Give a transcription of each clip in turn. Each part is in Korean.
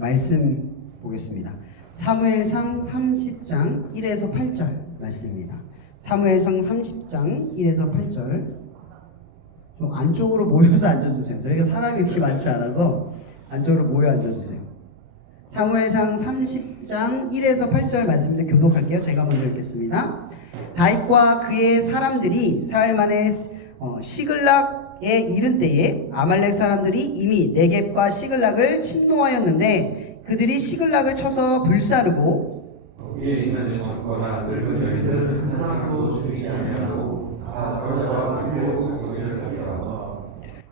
말씀 보겠습니다. 사무엘상 30장 1에서 8절 말씀입니다. 사무엘상 30장 1에서 8절. 좀 안쪽으로 모여서 앉아주세요. 저희가 사람이 그렇게 많지 않아서 안쪽으로 모여 앉아주세요. 사무엘상 30장 1에서 8절 말씀인데 교독할게요. 제가 먼저 읽겠습니다. 다윗과 그의 사람들이 사흘 만에 시글락에 이른 때에 아말렉 사람들이 이미 네겝과 시글락을 침노하였는데 그들이 시글락을 쳐서 불사르고 거기에 있는 적거나 늙은 여인들 한 사람도 죽이지 아니하고 다 사로잡아 끌고 자기를 가져가.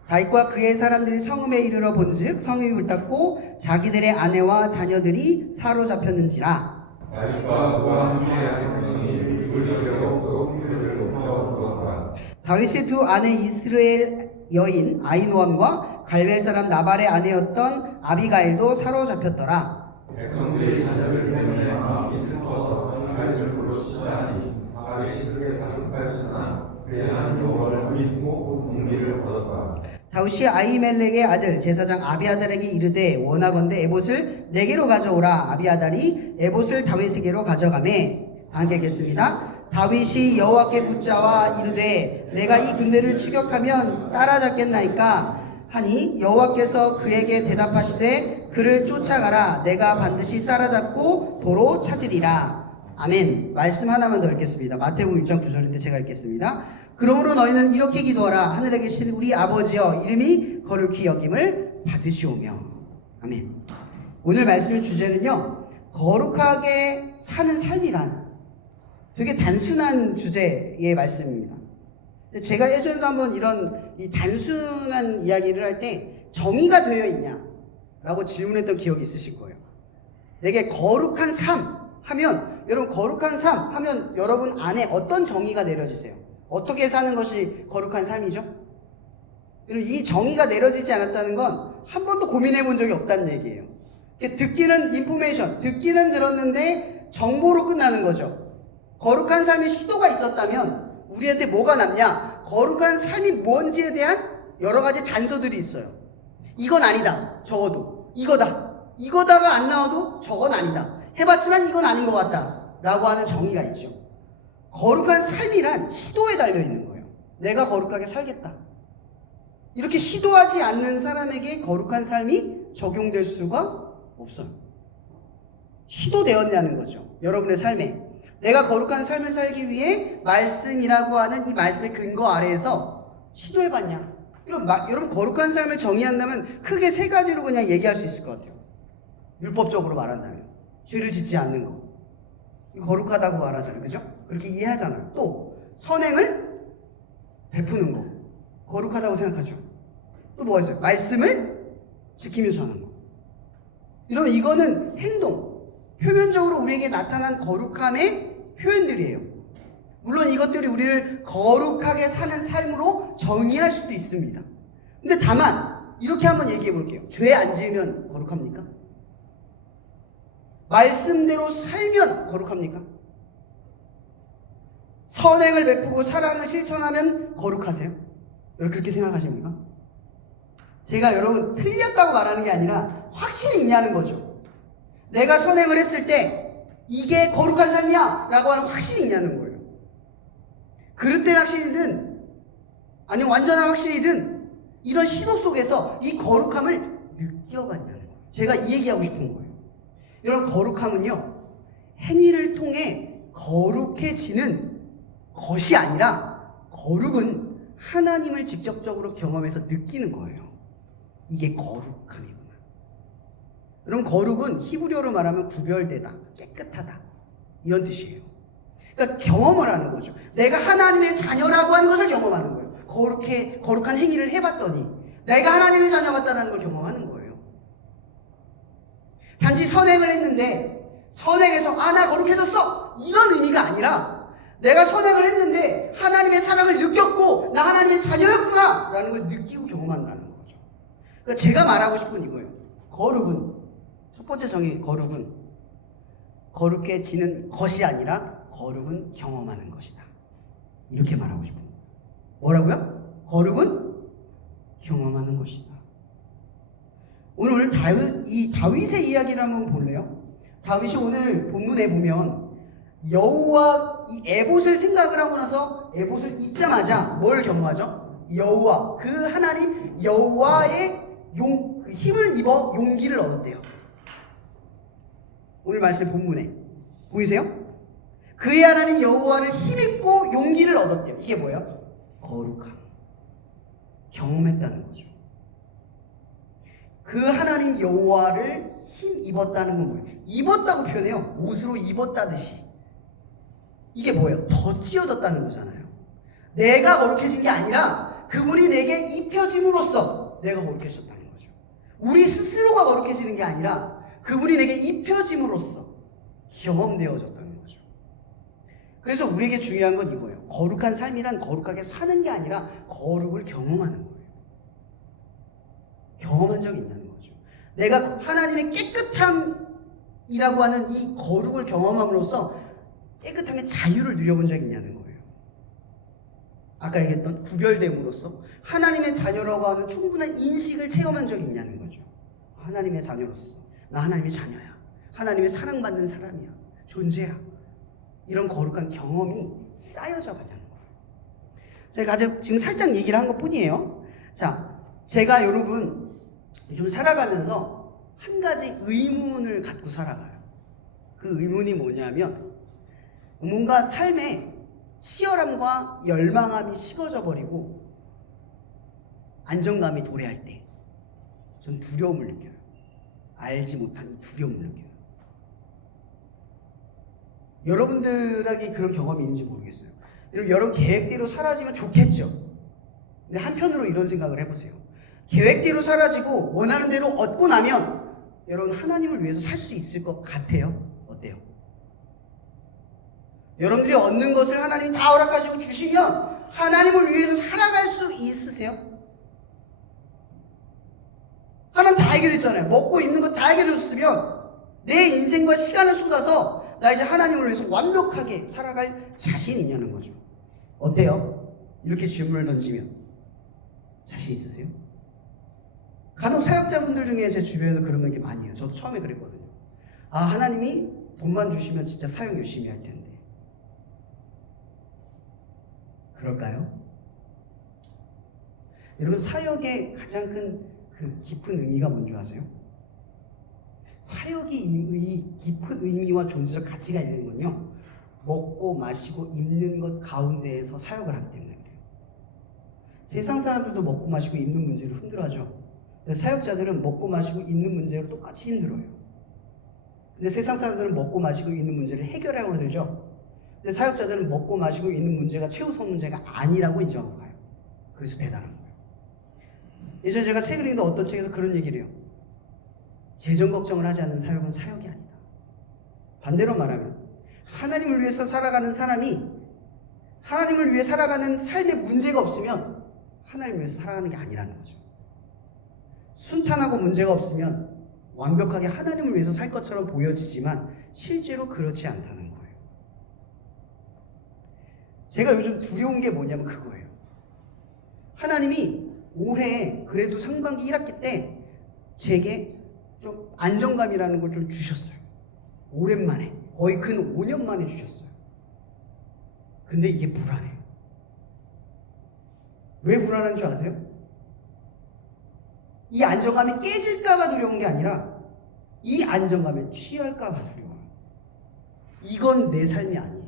다윗과 그의 사람들이 성읍에 이르러 본즉 성읍이 불탔고 자기들의 아내와 자녀들이 사로잡혔는지라. 다윗과 그와 함께한 백성이 입을 열고 그 피를 높여 그었더라. 다윗의 두 아내 이스라엘 여인 아히노암과 갈멜 사람 나발의 아내였던 아비가일도 사로잡혔더라. 백성들이 자녀들 때문에 마음이 슬퍼서 다윗을 부르시자 하니 다윗이 크게 다급하였으나 그의 한 여호와를 믿고 공기를 얻었다. 다윗이 아히멜렉의 아들 제사장 아비아달에게 이르되 원하건대 에봇을 내게로 가져오라. 아비아달이 에봇을 다윗에게로 가져가매. 함께 읽겠습니다. 다윗이 여호와께 묻자와 이르되 내가 이 군대를 추격하면 따라잡겠나이까 하니 여호와께서 그에게 대답하시되 그를 쫓아가라. 내가 반드시 따라잡고 도로 찾으리라. 아멘. 말씀 하나만 더 읽겠습니다. 마태복음 1장 9절인데 제가 읽겠습니다. 그러므로 너희는 이렇게 기도하라. 하늘에 계신 우리 아버지여 이름이 거룩히 여김을 받으시오며. 아멘. 오늘 말씀의 주제는요, 거룩하게 사는 삶이란 되게 단순한 주제의 말씀입니다. 제가 예전에도 한번 이런 이 단순한 이야기를 할 때 정의가 되어 있냐 라고 질문했던 기억이 있으실 거예요. 내게 거룩한 삶 하면, 여러분 거룩한 삶 하면 여러분 안에 어떤 정의가 내려지세요? 어떻게 사는 것이 거룩한 삶이죠? 이 정의가 내려지지 않았다는 건 한 번도 고민해 본 적이 없다는 얘기예요. 듣기는 인포메이션, 듣기는 들었는데 정보로 끝나는 거죠. 거룩한 삶의 시도가 있었다면 우리한테 뭐가 남냐? 거룩한 삶이 뭔지에 대한 여러 가지 단서들이 있어요. 이건 아니다. 적어도. 이거다가 안 나와도 저건 아니다. 해봤지만 이건 아닌 것 같다. 라고 하는 정의가 있죠. 거룩한 삶이란 시도에 달려있는 거예요. 내가 거룩하게 살겠다. 이렇게 시도하지 않는 사람에게 거룩한 삶이 적용될 수가 없어요. 시도되었냐는 거죠. 여러분의 삶에. 내가 거룩한 삶을 살기 위해 말씀이라고 하는 이 말씀의 근거 아래에서 시도해봤냐? 여러분 거룩한 삶을 정의한다면 크게 세 가지로 그냥 얘기할 수 있을 것 같아요. 율법적으로 말한다면 죄를 짓지 않는 거, 거룩하다고 말하잖아요. 그죠? 그렇게 이해하잖아요. 또 선행을 베푸는 거 거룩하다고 생각하죠. 또 뭐가 있어요? 말씀을 지키면서 하는 거. 이거는 행동, 표면적으로 우리에게 나타난 거룩함의 표현들이에요. 물론 이것들이 우리를 거룩하게 사는 삶으로 정의할 수도 있습니다. 근데 다만 이렇게 한번 얘기해 볼게요. 죄 안 지으면 거룩합니까? 말씀대로 살면 거룩합니까? 선행을 베푸고 사랑을 실천하면 거룩하세요? 여러분 그렇게 생각하십니까? 제가 여러분 틀렸다고 말하는 게 아니라 확신이 있냐는 거죠. 내가 선행을 했을 때 이게 거룩한 삶이야 라고 하는 확신이 있냐는 거예요. 그릇된 확신이든 아니면 완전한 확신이든 이런 시도 속에서 이 거룩함을 느껴봤냐는 거예요. 제가 이 얘기하고 싶은 거예요. 여러분 거룩함은요, 행위를 통해 거룩해지는 것이 아니라 거룩은 하나님을 직접적으로 경험해서 느끼는 거예요. 이게 거룩함이구나. 여러분 거룩은 히브리어로 말하면 구별되다, 깨끗하다 이런 뜻이에요. 그러니까 경험을 하는 거죠. 내가 하나님의 자녀라고 하는 것을 경험하는 거예요. 거룩한 행위를 해봤더니 내가 하나님의 자녀 같다는 걸 경험하는 거예요. 단지 선행을 했는데 선행해서 나 거룩해졌어 이런 의미가 아니라 내가 선행을 했는데 하나님의 사랑을 느꼈고 나 하나님의 자녀였구나 라는 걸 느끼고 경험한다는 거죠. 그러니까 제가 말하고 싶은 이거예요. 거룩은, 첫 번째 정의, 거룩은 거룩해지는 것이 아니라 거룩은 경험하는 것이다. 이렇게 말하고 싶은 거예요. 뭐라고요? 거룩은 경험하는 것이다. 오늘 이 다윗의 이야기를 한번 볼래요? 다윗이 오늘 본문에 보면 여호와 이 에봇을 생각을 하고 나서 에봇을 입자마자 뭘 경험하죠? 여호와 그 하나님 여호와의 그 힘을 입어 용기를 얻었대요. 오늘 말씀 본문에 보이세요? 그의 하나님 여호와를 힘입고 용기를 얻었대요. 이게 뭐예요? 거룩함. 경험했다는 거죠. 그 하나님 여호와를 힘입었다는 건 뭐예요? 입었다고 표현해요. 옷으로 입었다듯이. 이게 뭐예요? 더 찌어졌다는 거잖아요. 내가 거룩해진 게 아니라 그분이 내게 입혀짐으로써 내가 거룩해졌다는 거죠. 우리 스스로가 거룩해지는 게 아니라 그분이 내게 입혀짐으로써 경험되어졌다는 거죠. 그래서 우리에게 중요한 건 이거예요. 거룩한 삶이란 거룩하게 사는 게 아니라 거룩을 경험하는 거예요. 경험한 적이 있다는 거죠. 내가 하나님의 깨끗함이라고 하는 이 거룩을 경험함으로써 깨끗함의 자유를 누려본 적이 있냐는 거예요. 아까 얘기했던 구별됨으로써 하나님의 자녀라고 하는 충분한 인식을 체험한 적이 있냐는 거죠. 하나님의 자녀로서 나 하나님의 자녀야. 하나님의 사랑받는 사람이야. 존재야. 이런 거룩한 경험이 쌓여져 가냐는 거예요. 제가 지금 살짝 얘기를 한 것뿐이에요. 자, 제가 여러분 좀 살아가면서 한 가지 의문을 갖고 살아가요. 그 의문이 뭐냐면 뭔가 삶에 치열함과 열망함이 식어져 버리고 안정감이 도래할 때 전 두려움을 느껴요. 알지 못한 이 두려움을 느껴요. 여러분들에게 그런 경험이 있는지 모르겠어요. 여러분 계획대로 사라지면 좋겠죠. 근데 한편으로 이런 생각을 해보세요. 계획대로 사라지고 원하는 대로 얻고 나면 여러분 하나님을 위해서 살 수 있을 것 같아요? 어때요? 여러분들이 얻는 것을 하나님이 다 허락하시고 주시면 하나님을 위해서 살아갈 수 있으세요? 하나님 다 해결했잖아요. 먹고 입는 거 다 해결해줬으면 내 인생과 시간을 쏟아서 나 이제 하나님을 위해서 완벽하게 살아갈 자신 있냐는 거죠. 어때요? 이렇게 질문을 던지면 자신 있으세요? 간혹 사역자분들 중에 제 주변에도 그런 게 많이 해요. 저도 처음에 그랬거든요. 아, 하나님이 돈만 주시면 진짜 사역 열심히 할 텐데. 그럴까요? 여러분, 사역의 가장 큰 그 깊은 의미가 뭔지 아세요? 사역이 깊은 의미와 존재적 가치가 있는 건요, 먹고 마시고 입는 것 가운데에서 사역을 하기 때문에 그래요. 세상 사람들도 먹고 마시고 입는 문제로 힘들어하죠. 사역자들은 먹고 마시고 입는 문제로 똑같이 힘들어요. 근데 세상 사람들은 먹고 마시고 있는 문제를 해결하려고 들죠. 근데 사역자들은 먹고 마시고 있는 문제가 최우선 문제가 아니라고 인정하고 가요. 그래서 대단한 거예요. 예전에 제가 책을 읽는데 어떤 책에서 그런 얘기를 해요. 재정 걱정을 하지 않는 사역은 사역이 아니다. 반대로 말하면 하나님을 위해서 살아가는 사람이 하나님을 위해 살아가는 삶에 문제가 없으면 하나님을 위해서 살아가는 게 아니라는 거죠. 순탄하고 문제가 없으면 완벽하게 하나님을 위해서 살 것처럼 보여지지만 실제로 그렇지 않다는 거예요. 제가 요즘 두려운 게 뭐냐면 그거예요. 하나님이 올해 그래도 상반기 1학기 때 제게 좀 안정감이라는 걸 좀 주셨어요. 오랜만에, 거의 근 5년 만에 주셨어요. 근데 이게 불안해요. 왜 불안한 줄 아세요? 이 안정감이 깨질까봐 두려운 게 아니라 이 안정감에 취할까봐 두려워요. 이건 내 삶이 아니에요.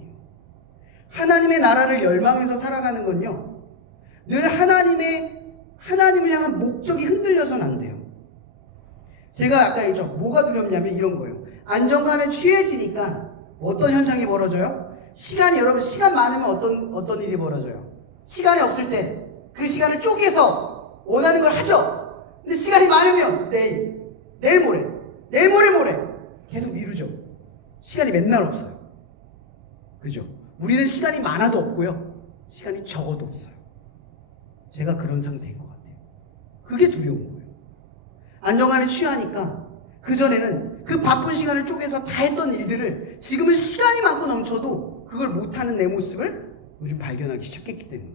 하나님의 나라를 열망해서 살아가는 건요, 늘 하나님을 향한 목적이 흔들려서는 안 돼요. 제가 아까 얘기했죠. 뭐가 두렵냐면 이런 거예요. 안정감에 취해지니까 어떤 현상이 벌어져요? 여러분 시간 많으면 어떤 일이 벌어져요? 시간이 없을 때 그 시간을 쪼개서 원하는 걸 하죠. 근데 시간이 많으면 내일 모레 계속 미루죠. 시간이 맨날 없어요. 그죠? 우리는 시간이 많아도 없고요, 시간이 적어도 없어요. 제가 그런 상태인 것 같아요. 그게 두려운 거예요. 안정감에 취하니까 그전에는 그 바쁜 시간을 쪼개서 다 했던 일들을 지금은 시간이 많고 넘쳐도 그걸 못하는 내 모습을 요즘 발견하기 시작했기 때문에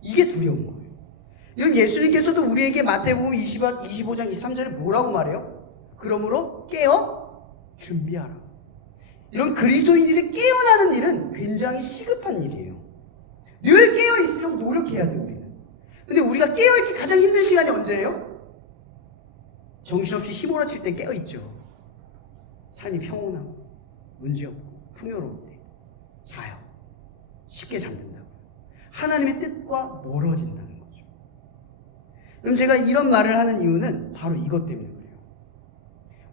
이게 두려운 거예요. 이런 예수님께서도 우리에게 마태복음 25장 23절에 뭐라고 말해요? 그러므로 깨어 준비하라. 이런 그리스도인들이 깨어나는 일은 굉장히 시급한 일이에요. 늘 깨어 있으려고 노력해야 돼 우리는. 근데 우리가 깨어 있기 가장 힘든 시간이 언제예요? 정신없이 휘몰아칠 때 깨어 있죠. 삶이 평온하고 문제없고 풍요로울 때 자요. 쉽게 잠든다고. 하나님의 뜻과 멀어진다는 거죠. 그럼 제가 이런 말을 하는 이유는 바로 이것 때문에 그래요.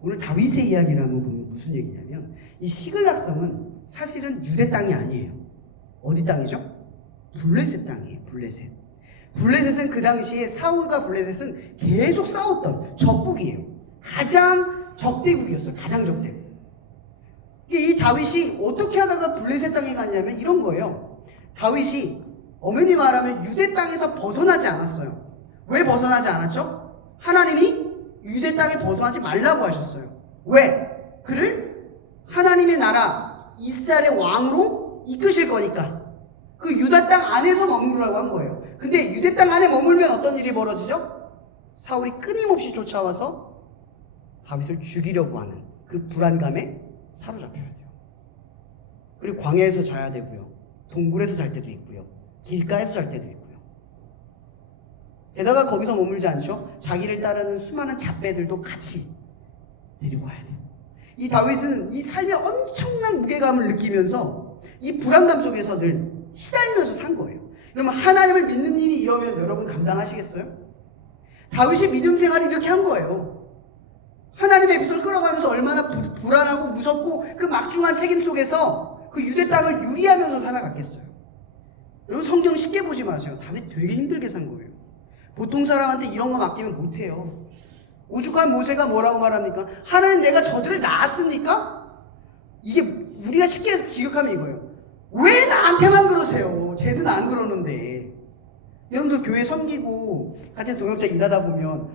오늘 다윗의 이야기를 한번 보면 무슨 얘기냐면 이 시글락성은 사실은 유대 땅이 아니에요. 어디 땅이죠? 블레셋 땅이에요. 블레셋. 블레셋은 그 당시에 사울과 블레셋은 계속 싸웠던 적국이에요. 가장 적대국이었어요. 가장 적대국. 이 다윗이 어떻게 하다가 블레셋 땅에 갔냐면 이런 거예요. 다윗이 엄연히 말하면 유대 땅에서 벗어나지 않았어요. 왜 벗어나지 않았죠? 하나님이 유대 땅에 벗어나지 말라고 하셨어요. 왜? 그를 하나님의 나라 이스라엘의 왕으로 이끄실 거니까 그 유다 땅 안에서 머무르라고 한 거예요. 근데 유대 땅 안에 머물면 어떤 일이 벌어지죠? 사울이 끊임없이 쫓아와서 다윗을 죽이려고 하는 그 불안감에 사로잡혀야 돼요. 그리고 광야에서 자야 되고요. 동굴에서 잘 때도 있고요. 길가에서 잘 때도 있고요. 게다가 거기서 머물지 않죠. 자기를 따르는 수많은 잡배들도 같이 데리고 와야 돼요. 이 다윗은 이 삶에 엄청난 무게감을 느끼면서 이 불안감 속에서 늘 시달리면서 산 거예요. 그러면 하나님을 믿는 일이 이러면 여러분 감당하시겠어요? 다윗이 믿음 생활을 이렇게 한 거예요. 하나님의 백성을 끌어가면서 얼마나 불안하고 무섭고 그 막중한 책임 속에서 그 유대 땅을 유리하면서 살아갔겠어요. 여러분 성경 쉽게 보지 마세요. 다윗 되게 힘들게 산 거예요. 보통 사람한테 이런 거 맡기면 못해요. 오죽한 모세가 뭐라고 말합니까? 하나님 내가 저들을 낳았습니까? 이게 우리가 쉽게 지적하면 이거예요. 왜 나한테만 그러세요? 쟤는 안 그러는데. 여러분들 교회 섬기고 같이 동역자 일하다 보면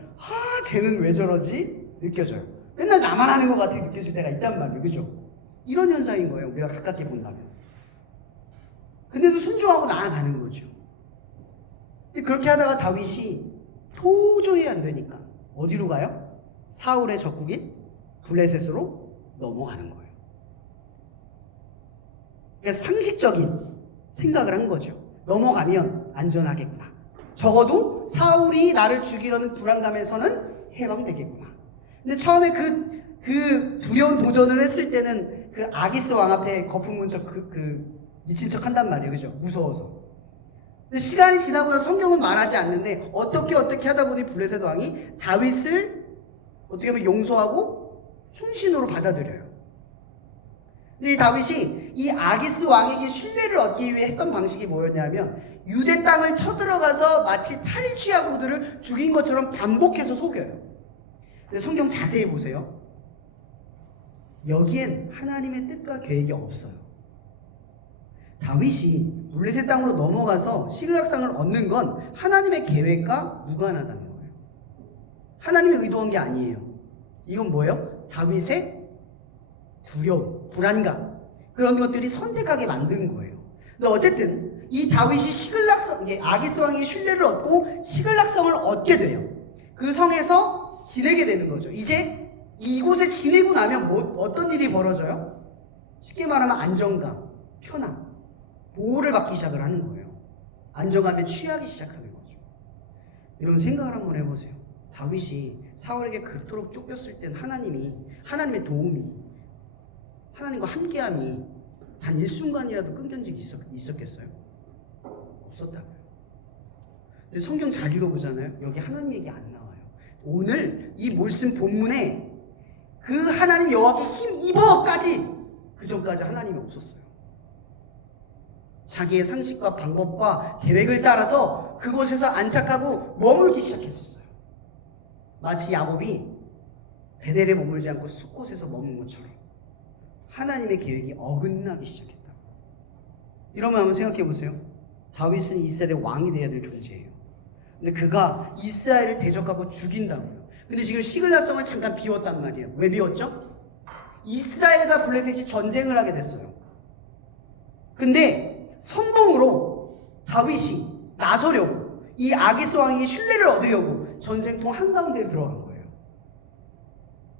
쟤는 왜 저러지? 느껴져요. 맨날 나만 하는 것 같아 느껴질 때가 있단 말이에요. 그죠? 이런 현상인 거예요. 우리가 가깝게 본다면. 근데도 순종하고 나아가는 거죠. 근데 그렇게 하다가 다윗이 도저히 안 되니까 어디로 가요? 사울의 적국인 블레셋으로 넘어가는 거예요. 그러니까 상식적인 생각을 한 거죠. 넘어가면 안전하겠구나. 적어도 사울이 나를 죽이려는 불안감에서는 해방되겠구나. 근데 처음에 그 두려운 도전을 했을 때는 그 아기스 왕 앞에 거품문 척 미친 척 한단 말이에요. 그죠? 무서워서. 근데 시간이 지나고 나서 성경은 말하지 않는데 어떻게 하다 보니 블레셋 왕이 다윗을 어떻게 보면 용서하고 충신으로 받아들여요. 근데 이 다윗이 이 아기스 왕에게 신뢰를 얻기 위해 했던 방식이 뭐였냐면 유대 땅을 쳐들어가서 마치 탈취하고 그들을 죽인 것처럼 반복해서 속여요. 근데 성경 자세히 보세요. 여기엔 하나님의 뜻과 계획이 없어요. 다윗이 블레셋 땅으로 넘어가서 시글락상을 얻는 건 하나님의 계획과 무관하다는 거예요. 하나님이 의도한 게 아니에요. 이건 뭐예요? 다윗의 두려움, 불안감 그런 것들이 선택하게 만든 거예요. 근데 어쨌든 이 다윗이 아기스 왕에게 신뢰를 얻고 시글락성을 얻게 돼요. 그 성에서 지내게 되는 거죠. 이제 이곳에 지내고 나면 어떤 일이 벌어져요? 쉽게 말하면 안정감, 편안, 보호를 받기 시작을 하는 거예요. 안정감에 취하기 시작하는 거죠. 여러분 생각을 한번 해보세요. 다윗이 사울에게 그토록 쫓겼을 땐 하나님의 도움이, 하나님과 함께함이 단 일순간이라도 끊긴 적이 있었겠어요? 없었다고요. 근데 성경 잘 읽어보잖아요. 여기 하나님 얘기 안 나와요. 오늘 이 말씀 본문에 그 하나님 여호와께 힘입어까지 그 전까지 하나님이 없었어요. 자기의 상식과 방법과 계획을 따라서 그곳에서 안착하고 머물기 시작했었어요. 마치 야곱이 베델에 머물지 않고 숫곳에서 머문 것처럼 하나님의 계획이 어긋나기 시작했다. 이러면 한번 생각해 보세요. 다윗은 이스라엘의 왕이 되어야 될 존재예요. 근데 그가 이스라엘을 대적하고 죽인다고요. 근데 지금 시글락성을 잠깐 비웠단 말이에요. 왜 비웠죠? 이스라엘과 블레셋이 전쟁을 하게 됐어요. 근데 선봉으로 다윗이 나서려고 이 아기스 왕이 신뢰를 얻으려고 전쟁통 한가운데에 들어간 거예요.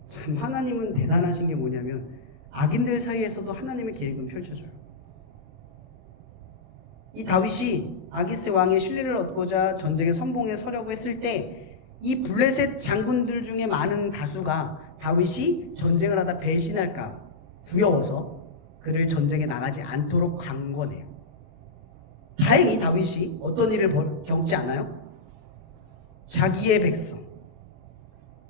참 하나님은 대단하신 게 뭐냐면 악인들 사이에서도 하나님의 계획은 펼쳐져요. 이 다윗이 아기스 왕의 신뢰를 얻고자 전쟁에 선봉에 서려고 했을 때 이 블레셋 장군들 중에 많은 다수가 다윗이 전쟁을 하다 배신할까 두려워서 그를 전쟁에 나가지 않도록 강권해요. 다행히 다윗이 어떤 일을 겪지 않아요? 자기의 백성,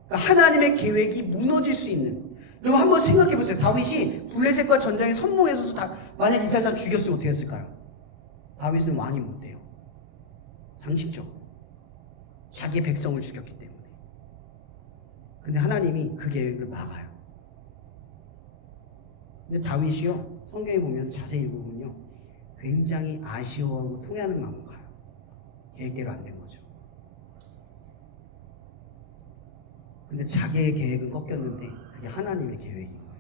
그러니까 하나님의 계획이 무너질 수 있는. 여러분 한번 생각해 보세요. 다윗이 블레셋과 전쟁에 선봉에서 만약 이스라엘 사람 죽였으면 어떻게 했을까요? 다윗은 왕이 못 돼요. 상식적으로 자기의 백성을 죽였기 때문에. 근데 하나님이 그 계획을 막아요. 근데 다윗이요, 성경에 보면 자세히 읽어보면요, 굉장히 아쉬워하고 통회하는 마음으로 가요. 계획대로 안 된 거죠. 근데 자기의 계획은 꺾였는데 그게 하나님의 계획인 거예요.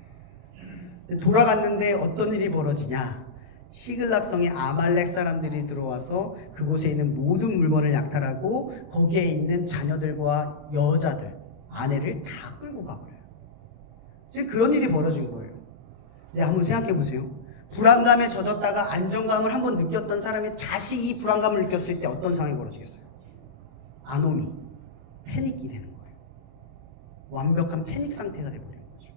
근데 돌아갔는데 어떤 일이 벌어지냐? 시글락성의 아말렉 사람들이 들어와서 그곳에 있는 모든 물건을 약탈하고 거기에 있는 자녀들과 여자들, 아내를 다 끌고 가버려요. 지금 그런 일이 벌어진 거예요. 네, 한번 생각해 보세요. 불안감에 젖었다가 안정감을 한번 느꼈던 사람이 다시 이 불안감을 느꼈을 때 어떤 상황이 벌어지겠어요? 아노미, 패닉이 되는 거예요. 완벽한 패닉 상태가 돼버리는 거죠.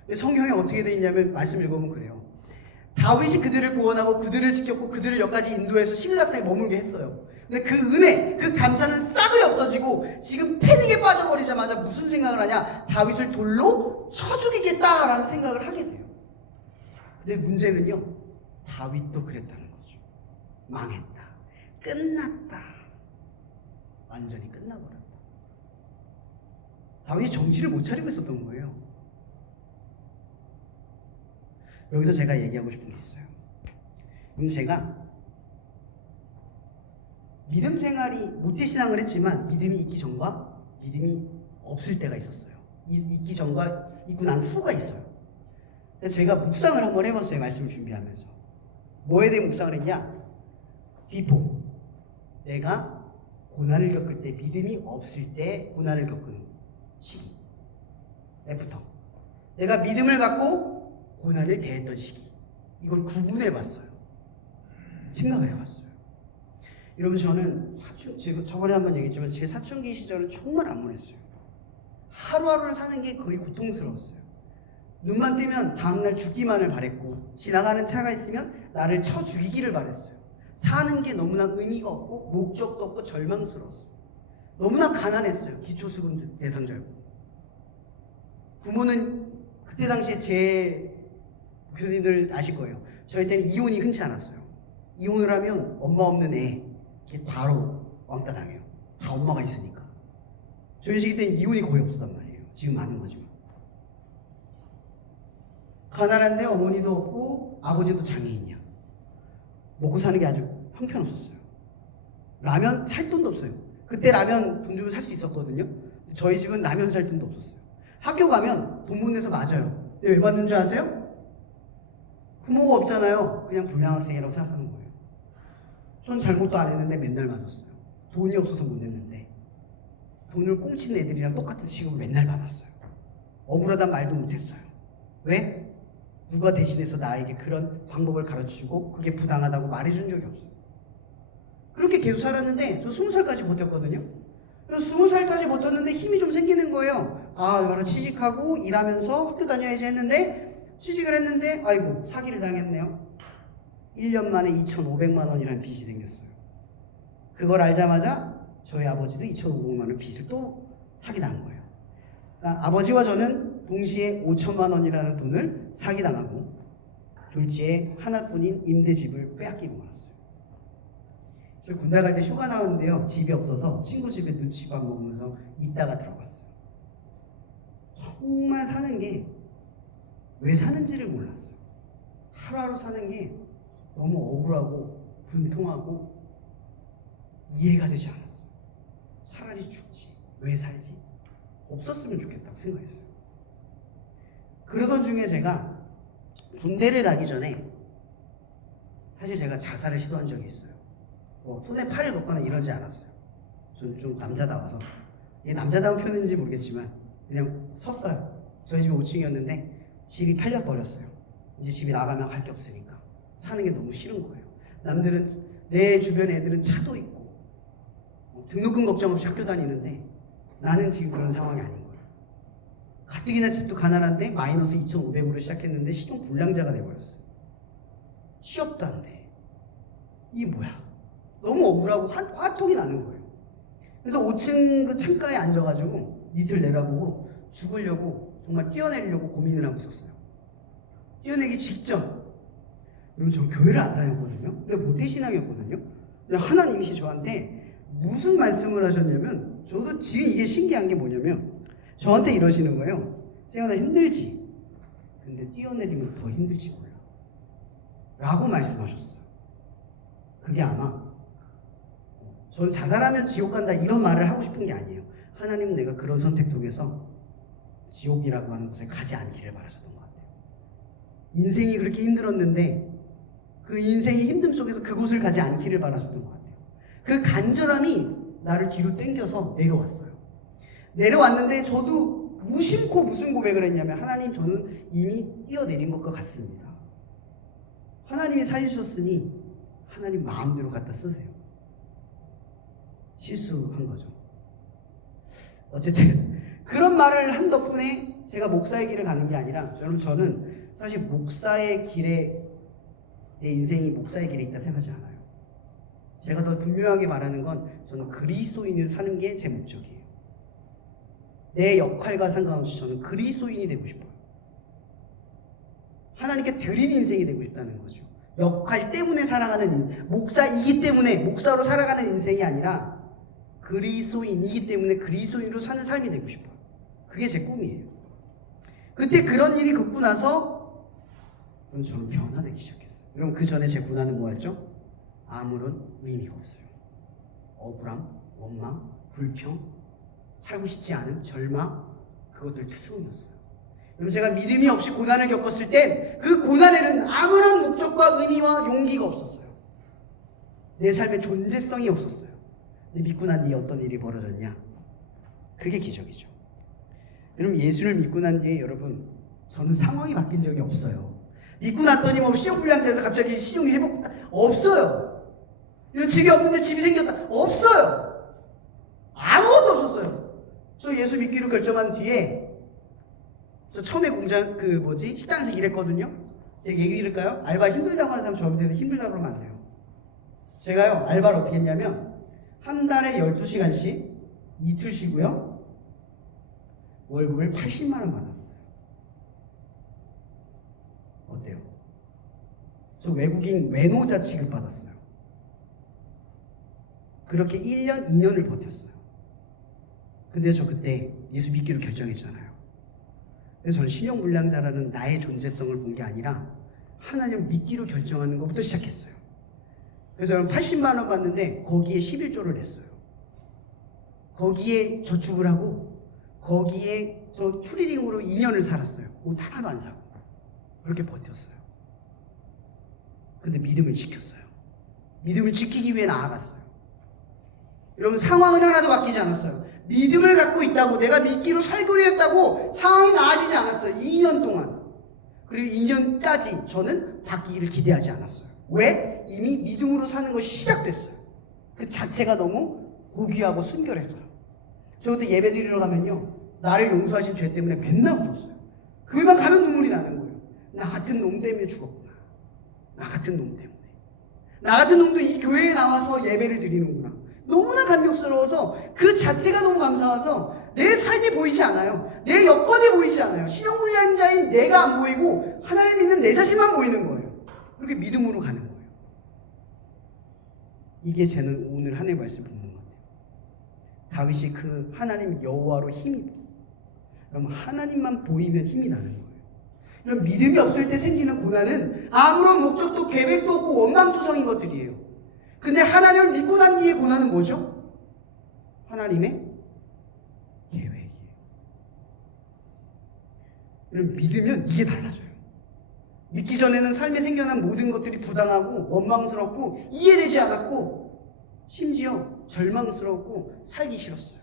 근데 성경에 어떻게 되어 있냐면 말씀 읽어보면 그래요. 다윗이 그들을 구원하고 그들을 지켰고 그들을 여기까지 인도해서 시글락산에 머물게 했어요. 근데 그 은혜, 그 감사는 싸그리 없어지고 지금 패닉에 빠져버리자마자 무슨 생각을 하냐? 다윗을 돌로 쳐 죽이겠다라는 생각을 하게 돼요. 근데 문제는요, 다윗도 그랬다는 거죠. 망했다. 끝났다. 완전히 끝나버렸다. 다윗이 정신을 못 차리고 있었던 거예요. 여기서 제가 얘기하고 싶은 게 있어요. 그럼 제가 믿음 생활이 모태신앙을 했지만 믿음이 있기 전과 믿음이 없을 때가 있었어요. 있기 전과 있고 난 후가 있어요. 제가 묵상을 한번 해봤어요. 말씀을 준비하면서. 뭐에 대해 묵상을 했냐? 비포. 내가 고난을 겪을 때, 믿음이 없을 때 고난을 겪은 시기. 애프터. 내가 믿음을 갖고 고난을 대했던 시기. 이걸 구분해봤어요. 생각을 해봤어요. 여러분, 저는 제가 저번에 한번 얘기했지만 제 사춘기 시절은 정말 암울했어요. 하루하루를 사는 게 거의 고통스러웠어요. 눈만 뜨면 다음날 죽기만을 바랬고, 지나가는 차가 있으면 나를 쳐 죽이기를 바랬어요. 사는 게 너무나 의미가 없고 목적도 없고 절망스러웠어요. 너무나 가난했어요. 기초수급 대상자였고. 부모는 그때 당시에 제 교수님들 아실 거예요. 저희 때는 이혼이 흔치 않았어요. 이혼을 하면 엄마 없는 애 바로 왕따 당해요. 다 엄마가 있으니까. 저희 시기 때는 이혼이 거의 없었단 말이에요. 지금 많은 거지만. 가난한데 어머니도 없고 아버지도 장애인이야. 먹고 사는 게 아주 형편없었어요. 라면 살 돈도 없어요. 그때 라면 돈 주면 살 수 있었거든요. 저희 집은 라면 살 돈도 없었어요. 학교 가면 돈 못 내서 맞아요. 근데 왜 맞는 줄 아세요? 부모가 없잖아요. 그냥 불량 학생이라고 생각하는 거예요. 전 잘못도 안 했는데 맨날 맞았어요. 돈이 없어서 못 냈는데 돈을 꽁치는 애들이랑 똑같은 취급을 맨날 받았어요. 억울하단 말도 못했어요. 왜? 누가 대신해서 나에게 그런 방법을 가르쳐주고 그게 부당하다고 말해준 적이 없어요. 그렇게 계속 살았는데 저 20살까지 버텼거든요. 그래서 20살까지 버텼는데 힘이 좀 생기는 거예요. 아, 바로 취직하고 일하면서 학교 다녀야지 했는데 취직을 했는데 아이고 사기를 당했네요. 1년 만에 2,500만 원이라는 빚이 생겼어요. 그걸 알자마자 저희 아버지도 2,500만 원 빚을 또 사기당한 거예요. 그러니까 아버지와 저는 동시에 5천만 원이라는 돈을 사기당하고 졸지에 하나뿐인 임대집을 빼앗기고 말았어요. 저 군대 갈 때 휴가 나왔는데요. 집이 없어서 친구 집에 눈치밥 먹으면서 있다가 들어갔어요. 정말 사는 게 왜 사는지를 몰랐어요. 하루하루 사는 게 너무 억울하고 분통하고 이해가 되지 않았어요. 차라리 죽지. 왜 살지? 없었으면 좋겠다고 생각했어요. 그러던 중에 제가 군대를 가기 전에 사실 제가 자살을 시도한 적이 있어요. 손에 팔을 걷거나 이러지 않았어요. 전 좀 남자다워서, 이게 남자다운 표현인지 모르겠지만 그냥 섰어요. 저희 집이 5층이었는데 집이 팔려버렸어요. 이제 집에 나가면 갈 게 없으니까 사는 게 너무 싫은 거예요. 남들은, 내 주변 애들은 차도 있고 등록금 걱정 없이 학교 다니는데 나는 지금 그런 상황이 아닌 거예요. 가뜩이나 집도 가난한데 마이너스 2,500으로 시작했는데 신용 불량자가 돼버렸어요. 취업도 안 돼. 이게 뭐야? 너무 억울하고 화통이 나는 거예요. 그래서 5층 그 창가에 앉아가지고 밑을 내다보고 죽으려고, 정말 뛰어내려고 고민을 하고 있었어요. 뛰어내기 직전. 여러분, 저 교회를 안 다녔거든요. 근데 모태신앙이었거든요. 근데 하나님이 저한테 무슨 말씀을 하셨냐면, 저도 지금 이게 신기한 게 뭐냐면 저한테 이러시는 거예요. 세연아, 힘들지? 근데 뛰어내리면 더 힘들지 몰라 라고 말씀하셨어요. 그게 아마 저는 자살하면 지옥 간다 이런 말을 하고 싶은 게 아니에요. 하나님은 내가 그런 선택 속에서 지옥이라고 하는 곳에 가지 않기를 바라셨던 것 같아요. 인생이 그렇게 힘들었는데 그 인생의 힘듦 속에서 그곳을 가지 않기를 바라셨던 것 같아요. 그 간절함이 나를 뒤로 당겨서 내려왔어요. 내려왔는데 저도 무심코 무슨 고백을 했냐면, 하나님, 저는 이미 뛰어내린 것과 같습니다. 하나님이 살리셨으니 하나님 마음대로 갖다 쓰세요. 실수한 거죠. 어쨌든 그런 말을 한 덕분에 제가 목사의 길을 가는 게 아니라, 여러분, 저는 사실 목사의 길에, 내 인생이 목사의 길에 있다 생각하지 않아요. 제가 더 분명하게 말하는 건, 저는 그리스도인을 사는 게 제 목적이에요. 내 역할과 상관없이 저는 그리스도인이 되고 싶어요. 하나님께 드린 인생이 되고 싶다는 거죠. 역할 때문에 살아가는, 목사이기 때문에 목사로 살아가는 인생이 아니라 그리스도인이기 때문에 그리스도인으로 사는 삶이 되고 싶어요. 그게 제 꿈이에요. 그때 그런 일이 겪고 나서 저는 변화되기 시작했어요. 여러분, 그 전에 제 고난은 뭐였죠? 아무런 의미가 없어요. 억울함, 원망, 불평, 살고 싶지 않은 절망, 그것들 투성이었어요. 여러분, 제가 믿음이 없이 고난을 겪었을 땐 그 고난에는 아무런 목적과 의미와 용기가 없었어요. 내 삶의 존재성이 없었어요. 근데 믿고 난 뒤에 어떤 일이 벌어졌냐? 그게 기적이죠. 여러분, 예수를 믿고 난 뒤에, 여러분, 저는 상황이 바뀐 적이 없어요. 믿고 났더니 뭐 신용불량자에서 갑자기 신용이 회복, 없어요. 이런 집이 없는데 집이 생겼다, 없어요. 아무것도 없었어요. 저 예수 믿기로 결정한 뒤에, 저 처음에 공장 식당에서 일했거든요. 제가 얘기 드릴까요? 알바 힘들다고 하는 사람 저 밑에서 힘들다고 그러면 안 돼요. 제가요, 알바를 어떻게 했냐면 한 달에 12시간씩 이틀 쉬고요, 월급을 80만 원 받았어요. 어때요? 저 외국인 외노자 취급 받았어요. 그렇게 1년, 2년을 버텼어요. 근데 저 그때 예수 믿기로 결정했잖아요. 그래서 저는 신용불량자라는 나의 존재성을 본 게 아니라 하나님을 믿기로 결정하는 것부터 시작했어요. 그래서 저는 80만 원 받는데 거기에 11조를 냈어요. 거기에 저축을 하고 거기에 저 추리링으로 2년을 살았어요. 옷 하나도 안 사고. 그렇게 버텼어요. 근데 믿음을 지켰어요. 믿음을 지키기 위해 나아갔어요. 여러분, 상황은 하나도 바뀌지 않았어요. 믿음을 갖고 있다고, 내가 믿기로 살기로 했다고 상황이 나아지지 않았어요. 2년 동안. 그리고 2년까지 저는 바뀌기를 기대하지 않았어요. 왜? 이미 믿음으로 사는 것이 시작됐어요. 그 자체가 너무 고귀하고 순결했어요. 저 그때 예배 드리러 가면요, 나를 용서하신 죄 때문에 맨날 울었어요. 그만 가면 눈물이 나는 거예요. 나 같은 놈 때문에 죽었구나. 나 같은 놈 때문에. 나 같은 놈도 이 교회에 나와서 예배를 드리는구나. 너무나 감격스러워서, 그 자체가 너무 감사해서 내 삶이 보이지 않아요. 내 여건이 보이지 않아요. 신용불량자인 내가 안 보이고 하나님 믿는 내 자신만 보이는 거예요. 그렇게 믿음으로 가는 거예요. 이게 저는 오늘 하나님의 말씀 보는 것 같아요. 다윗이 그 하나님 여호와로 힘이, 그럼 하나님만 보이면 힘이 나는 거예요. 이런 믿음이 없을 때 생기는 고난은 아무런 목적도 계획도 없고 원망투성인 것들이에요. 근데 하나님을 믿고 난 뒤에 고난은 뭐죠? 하나님의 계획이에요. 여러분, 믿으면 이게 달라져요. 믿기 전에는 삶에 생겨난 모든 것들이 부당하고 원망스럽고 이해되지 않았고 심지어 절망스럽고 살기 싫었어요.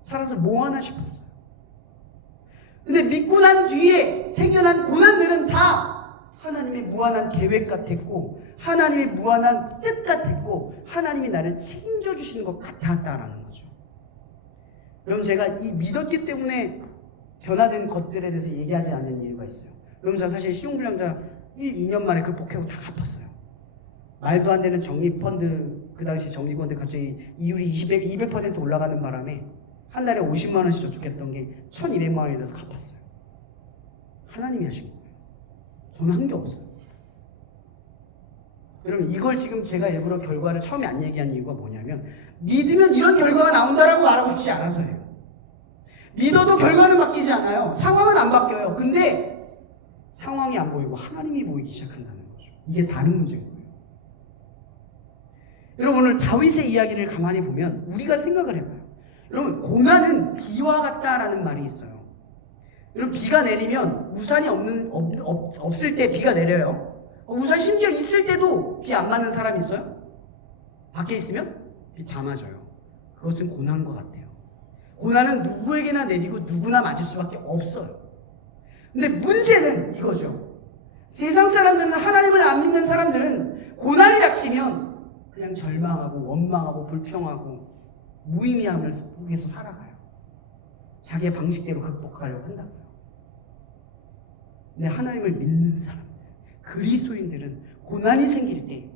살아서 뭐 하나 싶었어요. 근데 믿고 난 뒤에 생겨난 고난들은 다 하나님의 무한한 계획 같았고 하나님의 무한한 뜻 같았고 하나님이 나를 책임져 주시는 것 같았다라는 거죠. 여러분, 제가 이 믿었기 때문에 변화된 것들에 대해서 얘기하지 않는 이유가 있어요. 여러분, 저 사실 신용불량자 1, 2년 만에 극복하고 다 갚았어요. 말도 안 되는 적립펀드, 그 당시 적립펀드 갑자기 이율이 200% 올라가는 바람에 한 달에 50만 원씩 저축했던 게 1200만 원이 돼서 갚았어요. 하나님이 하신 거예요. 저는 한 게 없어요. 여러분, 이걸 지금 제가 일부러 결과를 처음에 안 얘기한 이유가 뭐냐면 믿으면 이런 결과가 나온다라고 말하고 싶지 않아서예요. 믿어도 결과는 바뀌지 않아요. 상황은 안 바뀌어요. 근데 상황이 안 보이고 하나님이 보이기 시작한다는 거죠. 이게 다른 문제인 거예요. 여러분, 오늘 다윗의 이야기를 가만히 보면 우리가 생각을 해봐요. 여러분, 고난은 비와 같다라는 말이 있어요. 여러분, 비가 내리면 우산이 없을 때 비가 내려요. 우산 심지어 있을 때도 비 안 맞는 사람 있어요? 밖에 있으면 비 다 맞아요. 그것은 고난과 같아요. 고난은 누구에게나 내리고 누구나 맞을 수밖에 없어요. 근데 문제는 이거죠. 세상 사람들은, 하나님을 안 믿는 사람들은 고난이 닥치면 그냥 절망하고 원망하고 불평하고 무의미함을 속에서 살아가요. 자기의 방식대로 극복하려고 한다고요. 근데 하나님을 믿는 사람들, 그리스도인들은 고난이 생길 때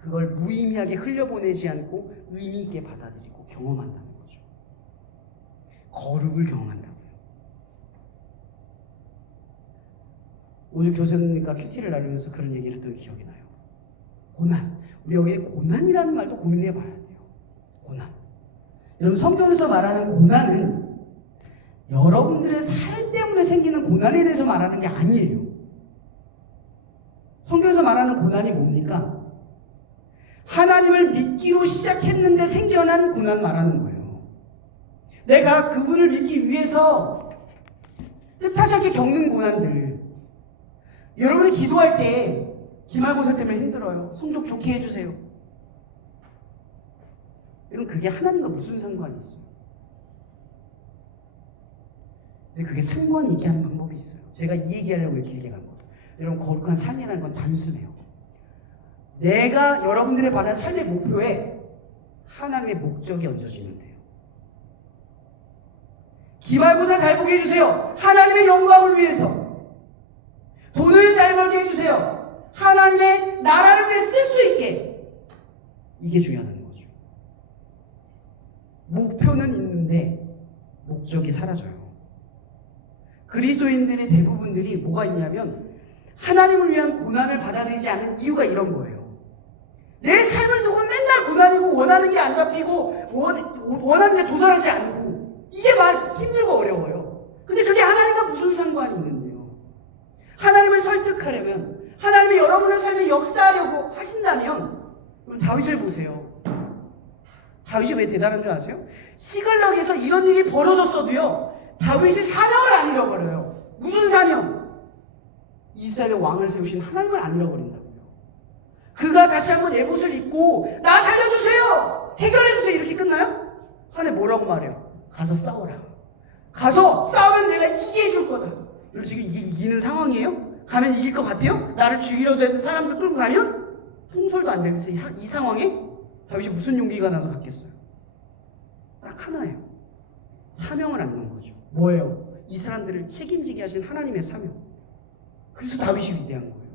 그걸 무의미하게 흘려보내지 않고 의미 있게 받아들이고 경험한다는 거죠. 거룩을 경험한다고요. 오늘 교수님과 큐티를 나누면서 그런 얘기를 했던 기억이 나요. 고난. 우리 여기 고난이라는 말도 고민해 봐야 돼요. 고난. 여러분, 성경에서 말하는 고난은 여러분들의 삶 때문에 생기는 고난에 대해서 말하는 게 아니에요. 성경에서 말하는 고난이 뭡니까? 하나님을 믿기로 시작했는데 생겨난 고난 말하는 거예요. 내가 그분을 믿기 위해서 뜻하지 않게 겪는 고난들. 여러분이 기도할 때 기말고사 때문에 힘들어요. 성적 좋게 해주세요. 여러분, 그게 하나님과 무슨 상관이 있어요? 근데 그게 상관이 있게 하는 방법이 있어요. 제가 이 얘기하려고 왜 길게 간 거예요. 여러분, 거룩한 삶이라는 건 단순해요. 내가 여러분들의 바라는 삶의 목표에 하나님의 목적이 얹어지면 돼요. 기말고사 잘 보게 해주세요. 하나님의 영광을 위해서. 돈을 잘 벌게 해주세요. 하나님의 나라를 위해 쓸 수 있게. 이게 중요하다는 거죠. 목표는 있는데 목적이 사라져요. 그리스도인들의 대부분들이 뭐가 있냐면 하나님을 위한 고난을 받아들이지 않는 이유가 이런 거예요. 내 삶을 두고 맨날 고난이고 원하는 게 안 잡히고 원하는 데 도달하지 않고 이게 힘들고 어려워요. 근데 그게 하나님과 무슨 상관이 있는데요? 하나님을 설득하려면, 하나님이 여러분의 삶에 역사하려고 하신다면, 다윗을 보세요. 다윗이 왜 대단한 줄 아세요? 시글락에서 이런 일이 벌어졌어도요, 다윗이 사명을 안 잃어버려요. 무슨 사명? 이스라엘의 왕을 세우신 하나님을 안 잃어버린다고요. 그가 다시 한번 에봇을 입고 나 살려주세요, 해결해주세요 이렇게 끝나요? 하나님 뭐라고 말해요? 가서 싸워라. 가서 싸우면 내가 이기게 해줄 거다. 여러분, 지금 이게 이기는 상황이에요? 가면 이길 것 같아요? 나를 죽이려도 했던 사람들 끌고 가면? 통솔도 안 되면서 이 상황에 다윗이 무슨 용기가 나서 갔겠어요? 딱 하나예요. 사명을 안는 거죠. 뭐예요? 이 사람들을 책임지게 하신 하나님의 사명. 그래서 다윗이 위대한 거예요.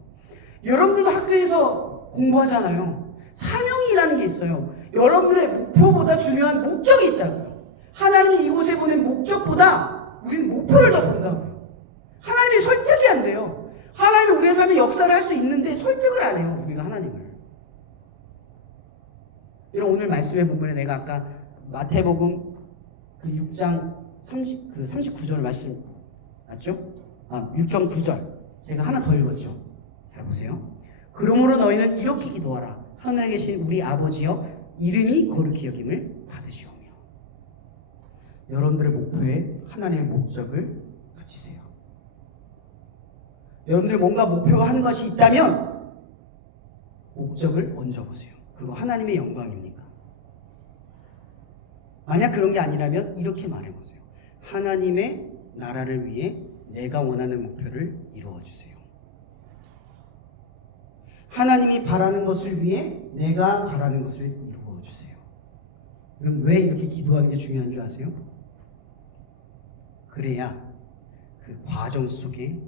여러분들도 학교에서 공부하잖아요. 사명이라는 게 있어요. 여러분들의 목표보다 중요한 목적이 있다고요. 하나님이 이곳에 보낸 목적보다 우리는 목표를 더 본다고요. 하나님이 설득이 안 돼요. 하나님이 우리의 삶에 역사를 할 수 있는데 설득을 안 해요. 우리가 하나님을. 여러분, 오늘 말씀의 부분에 내가 아까 마태복음 그 6장 39절 말씀 맞죠? 6장 9절 제가 하나 더 읽었죠. 잘 보세요. 그러므로 너희는 이렇게 기도하라. 하늘에 계신 우리 아버지여, 이름이 거룩히 여김을 받으시오며. 여러분들의 목표에 하나님의 목적을 붙이세요. 여러분들이 뭔가 목표하는 것이 있다면 목적을 얹어보세요. 그거 하나님의 영광입니까? 만약 그런 게 아니라면 이렇게 말해보세요. 하나님의 나라를 위해 내가 원하는 목표를 이루어주세요. 하나님이 바라는 것을 위해 내가 바라는 것을 이루어주세요. 그럼 왜 이렇게 기도하는 게 중요한 줄 아세요? 그래야 그 과정 속에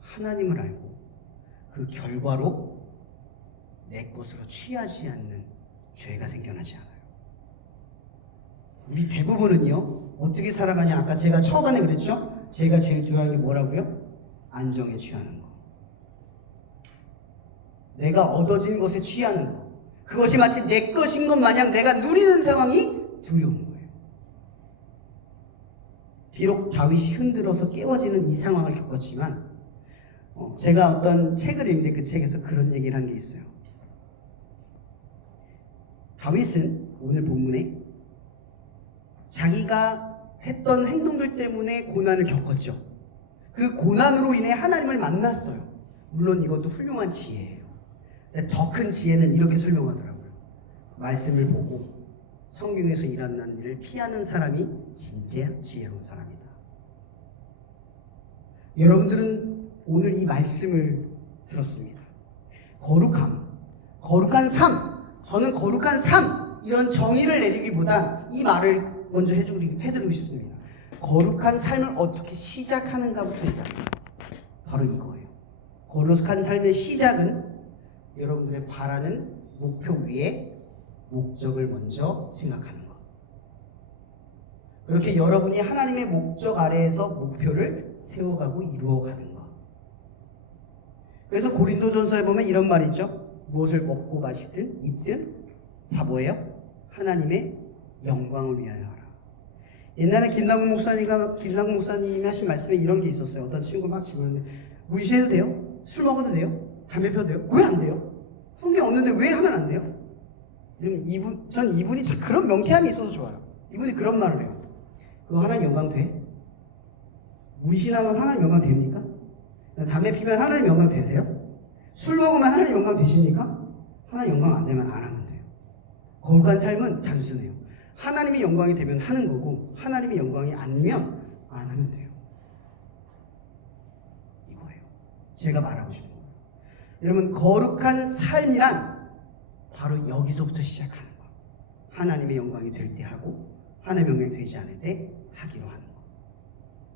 하나님을 알고 그 결과로 내 것으로 취하지 않는 죄가 생겨나지 않아요. 우리 대부분은요, 어떻게 살아가냐? 아까 제가 초반에 그랬죠? 제가 제일 중요한 게 뭐라고요? 안정에 취하는 거. 내가 얻어진 것에 취하는 거. 그것이 마치 내 것인 것 마냥 내가 누리는 상황이 두려운 거예요. 비록 다윗이 흔들어서 깨워지는 이 상황을 겪었지만 제가 어떤 책을 읽는데 그 책에서 그런 얘기를 한 게 있어요. 다윗은 오늘 본문에 자기가 했던 행동들 때문에 고난을 겪었죠. 그 고난으로 인해 하나님을 만났어요. 물론 이것도 훌륭한 지혜예요. 더 큰 지혜는 이렇게 설명하더라고요. 말씀을 보고 성경에서 일어난 일을 피하는 사람이 진짜 지혜로운 사람이다. 여러분들은 오늘 이 말씀을 들었습니다. 거룩한 삶, 저는 거룩한 삶 이런 정의를 내리기보다 이 말을 먼저 해드리고 싶습니다. 거룩한 삶을 어떻게 시작하는가부터 얘기합니다. 바로 이거예요. 거룩한 삶의 시작은 여러분들의 바라는 목표 위에 목적을 먼저 생각하는 것. 그렇게 여러분이 하나님의 목적 아래에서 목표를 세워가고 이루어가는 것. 그래서 고린도전서에 보면 이런 말이 있죠. 무엇을 먹고 마시든 입든 다 뭐예요? 하나님의 영광을 위하여 하라. 옛날에 김남국 목사님이 하신 말씀에 이런 게 있었어요. 어떤 친구 막 질문하는데 무시해도 돼요? 술 먹어도 돼요? 담배 피워도 돼요? 왜 안 돼요? 성경 없는데 왜 하면 안 돼요? 전 이분이 그런 명쾌함이 있어서 좋아요. 이분이 그런 말을 해요. 그거 하나님 영광 돼? 문신하면 하나님 영광 됩니까? 담배 피면 하나님 영광 되세요? 술 먹으면 하나님 영광 되십니까? 하나님 영광 안 되면 안 하면 돼요. 거룩한 삶은 단순해요. 하나님이 영광이 되면 하는 거고 하나님이 영광이 아니면 안 하면 돼요. 이거예요. 제가 말하고 싶은 거예요. 여러분, 거룩한 삶이란 바로 여기서부터 시작하는 거. 하나님의 영광이 될 때 하고 하나님의 영광이 되지 않을 때 하기로 하는 거.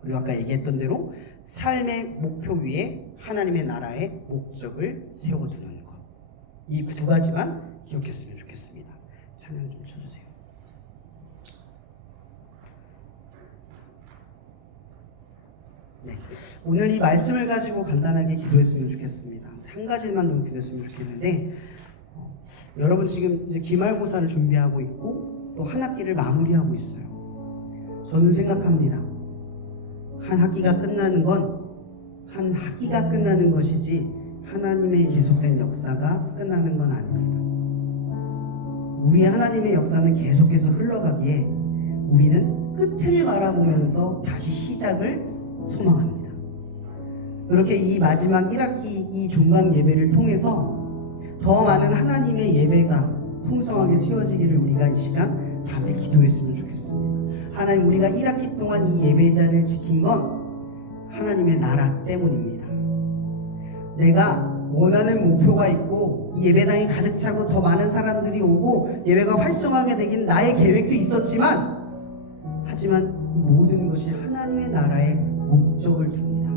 그리고 아까 얘기했던 대로 삶의 목표 위에 하나님의 나라의 목적을 세워두는 것. 이 두 가지만 기억했으면 좋겠습니다. 찬양 좀 쳐주세요. 네, 오늘 이 말씀을 가지고 간단하게 기도했으면 좋겠습니다. 한 가지만 더 기도했으면 좋겠는데 여러분 지금 이제 기말고사를 준비하고 있고 또 한 학기를 마무리하고 있어요. 저는 생각합니다. 한 학기가 끝나는 건 한 학기가 끝나는 것이지 하나님의 계속된 역사가 끝나는 건 아닙니다. 우리 하나님의 역사는 계속해서 흘러가기에 우리는 끝을 바라보면서 다시 시작을 소망합니다. 그렇게 이 마지막 1학기 이 종강 예배를 통해서 더 많은 하나님의 예배가 풍성하게 채워지기를 우리가 이 시간 다음에 기도했으면 좋겠습니다. 하나님, 우리가 1학기 동안 이 예배 자리를 지킨 건 하나님의 나라 때문입니다. 내가 원하는 목표가 있고 이 예배당이 가득 차고 더 많은 사람들이 오고 예배가 활성화하게 되긴 나의 계획도 있었지만 하지만 이 모든 것이 하나님의 나라의 목적을 둡니다.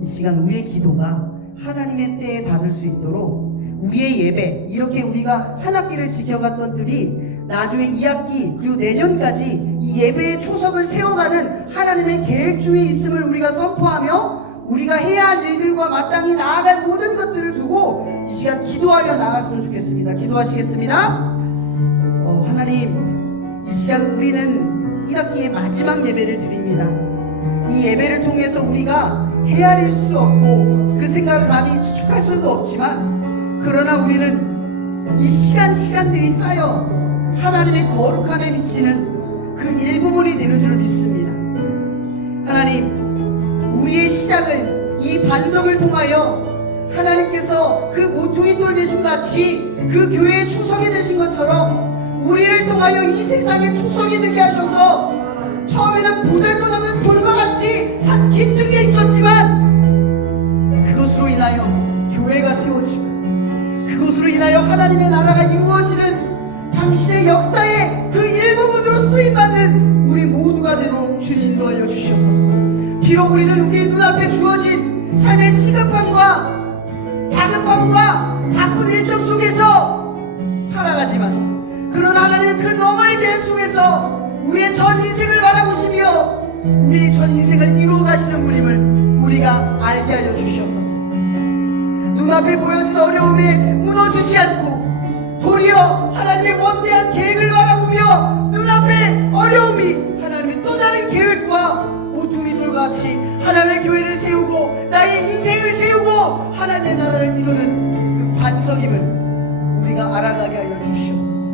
이 시간 우리의 기도가 하나님의 때에 닿을 수 있도록 우리의 예배, 이렇게 우리가 한 학기를 지켜갔던 들이 나중에 2학기 그리고 내년까지 이 예배의 초석을 세워가는 하나님의 계획 중에 있음을 우리가 선포하며 우리가 해야 할 일들과 마땅히 나아갈 모든 것들을 두고 이 시간 기도하며 나갔으면 좋겠습니다. 기도하시겠습니다. 하나님, 이 시간 우리는 1학기의 마지막 예배를 드립니다. 이 예배를 통해서 우리가 헤아릴 수 없고 그 생각을 감히 추측할 수도 없지만 그러나 우리는 이 시간들이 쌓여 하나님의 거룩함에 미치는 그 일부분이 되는 줄 믿습니다. 하나님, 우리의 시작을 이 반석을 통하여 하나님께서 그 모퉁이 돌 되신 같이 그 교회의 초석이 되신 것처럼 우리를 통하여 이 세상의 축성이 되게 하셔서 처음에는 보잘것없는 돌과 같이 한 기둥에 있었지만 그것으로 인하여 교회가 세워지고 그것으로 인하여 하나님의 나라가 이루어지는 당신의 역사의 그 일부분으로 쓰임받는 우리 모두가 되도록 주님 인도하여 주시옵소서. 비록 우리는 우리의 눈앞에 주어진 삶의 시급함과 다급함과 바쁜 일정 속에서 살아가지만 그러나 하나님 그 너머의 계획 속에서 우리의 전 인생을 바라보시며 우리의 전 인생을 이루어 가시는 분임을 우리가 알게 하여 주시옵소서. 눈앞에 보여진 어려움에 무너지지 않고 도리어 하나님의 원대한 계획을 바라보며 눈앞에 어려움이 하나님의 또 다른 계획과 모퉁이 돌과 같이 하나님의 교회를 세우고 나의 인생을 세우고 하나님의 나라를 이루는 그 반석임을 우리가 알아가게 하여 주시옵소서.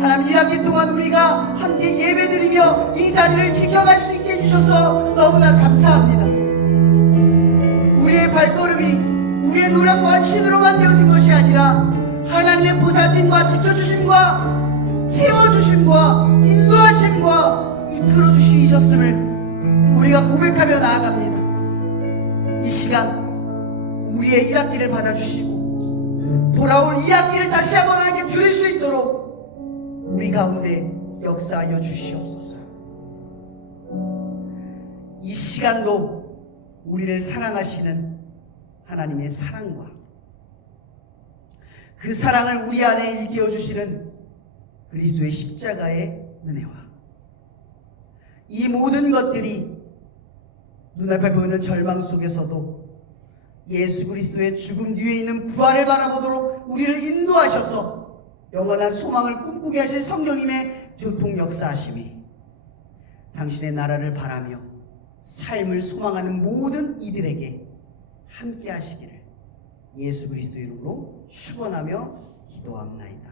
하나님 1학기 동안 우리가 함께 예배드리며 이 자리를 지켜갈 수 있게 해주셔서 너무나 감사합니다. 우리의 발걸음이 우리의 노력과 신으로만 되어진 것이 아니라 하나님의 보살핌과 지켜주심과 채워주심과 인도하심과 이끌어주시셨음을 우리가 고백하며 나아갑니다. 이 시간 우리의 1학기를 받아주시고 돌아올 2학기를 다시 한번 하게 드릴 수 있도록 우리 가운데 역사하여 주시옵소서. 이 시간도 우리를 사랑하시는 하나님의 사랑과 그 사랑을 우리 안에 일깨워 주시는 그리스도의 십자가의 은혜와 이 모든 것들이 눈앞에 보이는 절망 속에서도 예수 그리스도의 죽음 뒤에 있는 부활을 바라보도록 우리를 인도하셔서 영원한 소망을 꿈꾸게 하실 성령님의 교통 역사하심이 당신의 나라를 바라며 삶을 소망하는 모든 이들에게 함께 하시기를 예수 그리스도 이름으로 축원하며 기도합나이다.